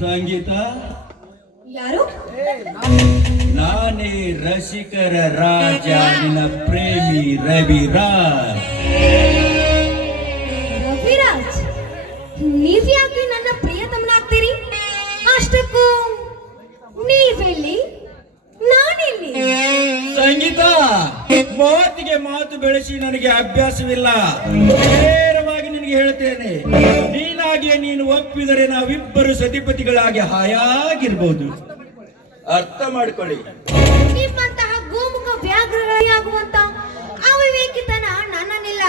ಸಂಗೀತ, ಯಾರು? ನಾನೇ ರಸಿಕರ ರಾಜ, ನಿನ್ನ ಪ್ರೇಮಿ ರವಿರಾಜ್. ರವಿರಾಜ್, ನೀವ್ಯಾಕೆ ನನ್ನ ಪ್ರಿಯತಮನಾಗ್ತೀರಿ? ಅಷ್ಟಕ್ಕೂ ನೀವೆಲ್ಲಿ, ನಾನೆಲ್ಲಿ? ಸಂಗೀತ, ಮಾತಿಗೆ ಮಾತು ಬೆಳೆಸಿ ನನಗೆ ಅಭ್ಯಾಸವಿಲ್ಲ. ನೇರವಾಗಿ ನಿನಗೆ ಹೇಳ್ತೇನೆ, ನೀನಾಗಿಯೇ ನೀನು ಒಪ್ಪಿದರೆ ನಾವಿಬ್ಬರು ಸತಿಪತಿಗಳಾಗಿ ಹಾಯಾಗಿರ್ಬೋದು. ಅರ್ಥ ಮಾಡ್ಕೊಳ್ಳಿ. ನಿಮ್ಮಂತಹ ಗೋಮುಖ ವ್ಯಾಘ್ರಗಳಾಗುವಂತ ಅವಿವೇಕಿತನ ನನ್ನನ್ನಿಲ್ಲ.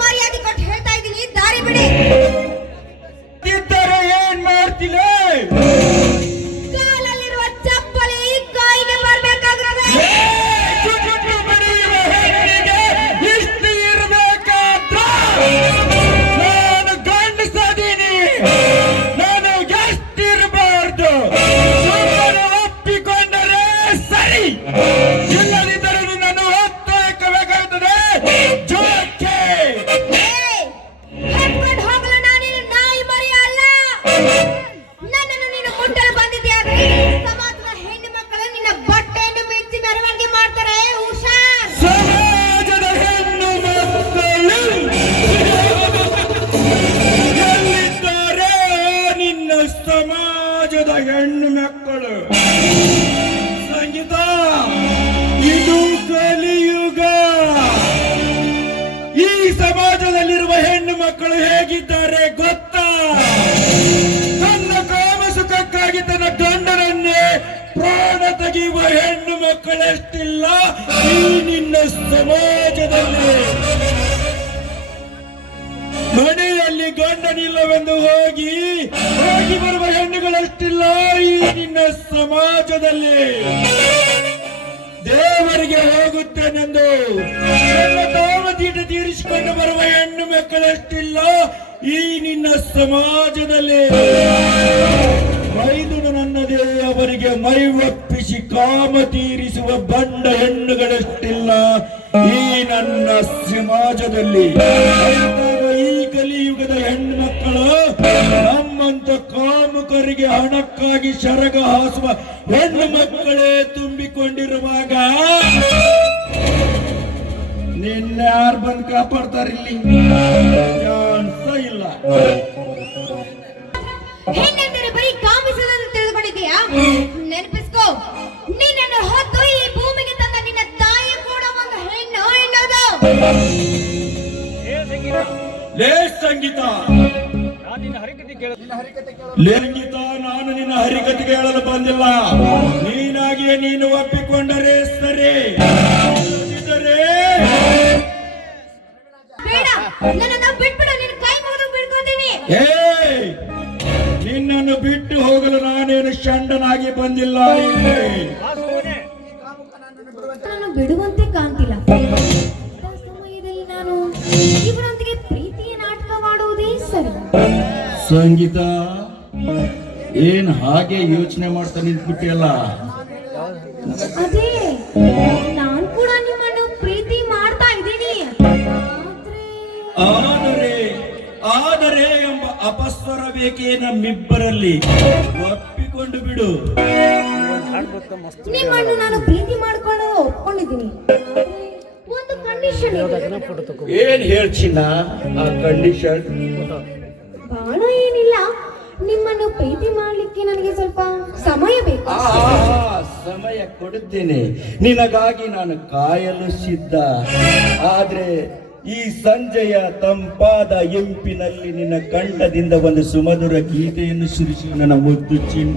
ಮರ್ಯಾದೆ ಕೊಟ್ಟು ಹೇಳ್ತಾ ಇದ್ದೀನಿ, ದಾರಿ ಬಿಡಿ. ಏನ್ ಮಾಡ್ತಿಲ್ಲ? ಕಾಲಲ್ಲಿರುವ ಚಪ್ಪಲಿ ಕೈಗೆ ಬರ್ಬೇಕಾಗ್ರದೆ. ಇಷ್ಟು ಇರ್ಬೇಕಾದ್ರ ನಾನು ಗಂಡಸದೀನಿ, ನಾನು ಎಷ್ಟಿರಬಾರ್ದು. ಒಪ್ಪಿಕೊಂಡರೆ ಸರಿ, ಇಲ್ಲದಿದ್ದರೆ ನಿನ್ನನ್ನು ಹೊತ್ತೊಯ್ಯಬೇಕಾಗುತ್ತದೆ. ಜೋಕೆ ಹೊತ್ಕೊಂಡು ಹೋಗಲು ನಾನೇನು ನಾಯಿ ಮರಿ ಅಲ್ಲ. ನನ್ನನ್ನು ನೀನು ಮುಟ್ಟಲು ಬಂದಿದ್ಯಾದ್ರೆ ಸಮಾಜದ ಹೆಣ್ಣು ಮಕ್ಕಳು ನಿನ್ನ ಬಟ್ಟೆಯನ್ನು ಮೆಚ್ಚಿ ಮೆರವಣಿಗೆ ಮಾಡ್ತಾರೆ. ಹುಷಾರ್. ಸಮಾಜದ ಹೆಣ್ಣು ಮಕ್ಕಳು ಎಲ್ಲಿದ್ದಾರೆ? ನಿನ್ನ ಸಮಾಜದ ಹೆಣ್ಣು ಮಕ್ಕಳು. ಸಂಗೀತ, ಇದು ಕಲಿಯುಗ. ಈ ಸಮಾಜದಲ್ಲಿರುವ ಹೆಣ್ಣು ಮಕ್ಕಳು ಹೇಗಿದ್ದಾರೆ ಗೊತ್ತಾ? ತನ್ನ ಕಾಮ ಸುಖಕ್ಕಾಗಿ ತನ್ನ ಗಂಡನನ್ನೇ ಪ್ರಾಣ ತೆಗೆಯುವ ಹೆಣ್ಣು ಮಕ್ಕಳೆಷ್ಟಿಲ್ಲ ಈ ನಿನ್ನ ಸಮಾಜದಲ್ಲಿ. ಮನೆಯಲ್ಲಿ ಗಂಡನಿಲ್ಲವೆಂದು ಹೋಗಿ ಬರುವ ಹೆಣ್ಣುಗಳಷ್ಟಿಲ್ಲ ಈ ನಿನ್ನ ಸಮಾಜದಲ್ಲಿ. ದೇವರಿಗೆ ಹೋಗುತ್ತೇನೆಂದು ನನ್ನ ತಾಮತೀಟ ತೀರಿಸಿಕೊಂಡು ಬರುವ ಹೆಣ್ಣು ಮಕ್ಕಳಷ್ಟಿಲ್ಲ ಈ ನಿನ್ನ ಸಮಾಜದಲ್ಲಿ. ಮೈದುನು ನನ್ನದೇ ಅವರಿಗೆ ಮೈ ಒಪ್ಪಿಸಿ ಕಾಮ ತೀರಿಸುವ ಬಂಡ ಹೆಣ್ಣುಗಳಷ್ಟಿಲ್ಲ ಈ ನನ್ನ ಸಮಾಜದಲ್ಲಿ. ಈ ಕಲಿಯುಗದ ಹೆಣ್ಣು ಮಕ್ಕಳು ನಮ್ಮಂತ ಕಾಮುಕರಿಗೆ ಹಣಕ್ಕಾಗಿ ಶರಗ ಹಾಸುವ ಹೆಣ್ಣು ಮಕ್ಕಳೇ ತುಂಬಿಕೊಂಡಿರುವಾಗ ನಿನ್ನ ಯಾರು ಬಂದು ಕಾಪಾಡ್ತಾರಿಲ್ಲಿ? ಚಾನ್ಸ ಇಲ್ಲ. ಹೆಣ್ಣೆಂದರೆ ಬರೀ ಕಾಮಿಸುವುದನ್ನು ತಿಳಿದುಕೊಂಡಿದ್ದೀಯಾ? ನೆನಪಿಸ್ಕೋ, ನಿನ್ನನ್ನು ಹೊತ್ತು ಈ ಭೂಮಿಗೆ ತಂದ ನಿನ್ನ ತಾಯಿ ಕೂಡ ಒಂದು ಹೆಣ್ಣು ಎನ್ನುವುದು. ಲೇ ಸಂಗೀತ, ಲೇಂಗಿತ, ನಾನು ನಿನ್ನ ಹರಿಕತೆ ಕೇಳಲು ಬಂದಿಲ್ಲ. ನೀನಾಗಿಯೇ ನೀನು ಒಪ್ಪಿಕೊಂಡರೆ ಸರಿ, ಬೇಡ, ನನ್ನನ್ನು ಬಿಟ್ಬಿಡು. ನಿನ್ನ ಕೈ ಮುಗಿದು ಬಿಡ್ಕೋತೀನಿ. ನಿನ್ನನ್ನು ಬಿಟ್ಟು ಹೋಗಲು ನಾನೇನು ಷಂಡನಾಗಿ ಬಂದಿಲ್ಲ. ನಾನು ಬಿಡುವಂತೆ ಕಾಣ್ತಿಲ್ಲ. ಸಮಯದಲ್ಲಿ ನಾನು ಇವರೊಂದಿಗೆ ಪ್ರೀತಿಯ ನಾಟಕ ಮಾಡುವುದೇ ಸರಿ. ಸಂಗೀತ, ಏನ್ ಹಾಗೆ ಯೋಚನೆ ಮಾಡ್ತಾ ನಿಂತ್ಬಿಟ್ಟಿಯಲ್ಲ? ಅದೇ, ನಾನ್ ಕೂಡ ನಿಮ್ಮನ್ನು ಪ್ರೀತಿ ಮಾಡ್ತಾ ಇದ್ದೀನಿ. ಆದರೆ ಎಂಬ ಅಪಸ್ವರ ಬೇಕೇ ನಮ್ಮಿಬ್ಬರಲ್ಲಿ. ಒಪ್ಪಿಕೊಂಡು ಬಿಡು. ನಿಮ್ಮನ್ನು ನಾನು ಪ್ರೀತಿ ಮಾಡ್ಕೊಂಡು ಒಪ್ಕೊಂಡಿದ್ದೀನಿ. ಒಂದು ಕಂಡೀಷನ್ ಇದೆ. ಏನ್ ಹೇಳ್ಚಿನ ಆ ಕಂಡೀಷನ್? ಬಹಳ ಏನಿಲ್ಲ, ನಿಮ್ಮನ್ನು ಪ್ರೀತಿ ಮಾಡ್ಲಿಕ್ಕೆ ನನಗೆ ಸ್ವಲ್ಪ ಸಮಯ ಬೇಕು. ಸಮಯ ಕೊಡುತ್ತೇನೆ, ನಿನಗಾಗಿ ನಾನು ಕಾಯಲು ಸಿದ್ಧ. ಆದ್ರೆ ಈ ಸಂಜೆಯ ತಂಪಾದ ಇಂಪಿನಲ್ಲಿ ನಿನ್ನ ಕಂಠದಿಂದ ಒಂದು ಸುಮಧುರ ಗೀತೆಯನ್ನು ಸುರಿಸಿ ನನ್ನ ಮುದ್ದು ಚಿನ್ನ.